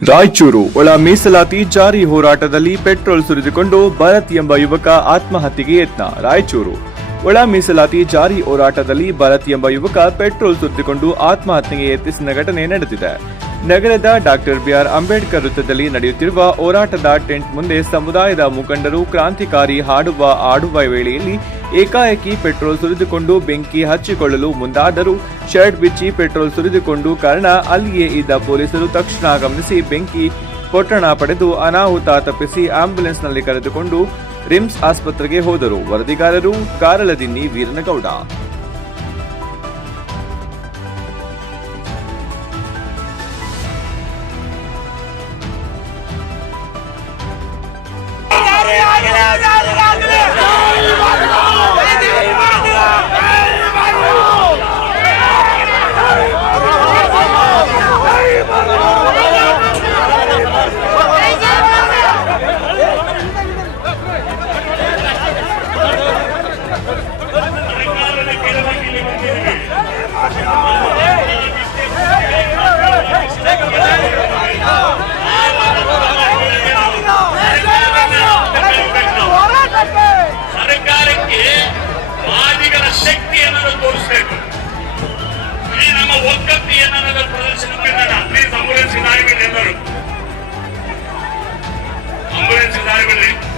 ರಾಯಚೂರು ಒಳ ಮೀಸಲಾತಿ ಜಾರಿ ಹೋರಾಟದಲ್ಲಿ ಪೆಟ್ರೋಲ್ ಸುರಿದುಕೊಂಡು ಭರತ್ ಎಂಬ ಯುವಕ ಆತ್ಮಹತ್ಯೆಗೆ ಯತ್ನ. ರಾಯಚೂರು ಒಳ ಮೀಸಲಾತಿ ಜಾರಿ ಹೋರಾಟದಲ್ಲಿ ಭರತ್ ಎಂಬ ಯುವಕ ಪೆಟ್ರೋಲ್ ಸುರಿದುಕೊಂಡು ಆತ್ಮಹತ್ಯೆಗೆ ಯತ್ನಿಸಿದ ಘಟನೆ ನಡೆದಿದೆ. ನಗರದ ಡಾಕ್ಟರ್ ಬಿಆರ್ ಅಂಬೇಡ್ಕರ್ ವೃತ್ತದಲ್ಲಿ ನಡೆಯುತ್ತಿರುವ ಹೋರಾಟದ ಟೆಂಟ್ ಮುಂದೆ ಸಮುದಾಯದ ಮುಖಂಡರು ಕ್ರಾಂತಿಕಾರಿ ಹಾಡುವ ವೇಳೆಯಲ್ಲಿ ಏಕಾಏಕಿ ಪೆಟ್ರೋಲ್ ಸುರಿದುಕೊಂಡು ಬೆಂಕಿ ಹಚ್ಚಿಕೊಳ್ಳಲು ಮುಂದಾದರು. ಶರ್ಟ್ ಬಿಚ್ಚಿ ಪೆಟ್ರೋಲ್ ಸುರಿದುಕೊಂಡು ಕಾರಣ ಅಲ್ಲಿಯೇ ಇದ್ದ ಪೊಲೀಸರು ತಕ್ಷಣ ಆಗಮಿಸಿ ಬೆಂಕಿ ಪೊಟ್ಟಣ ಪಡೆದು ಅನಾಹುತ ತಪ್ಪಿಸಿ ಆಂಬ್ಯುಲೆನ್ಸ್ನಲ್ಲಿ ಕರೆದುಕೊಂಡು ರಿಮ್ಸ್ ಆಸ್ಪತ್ರೆಗೆ ಹೋದರು. ವರದಿಗಾರರು ಕಾರಳದಿನ್ನಿ ವೀರನಗೌಡ.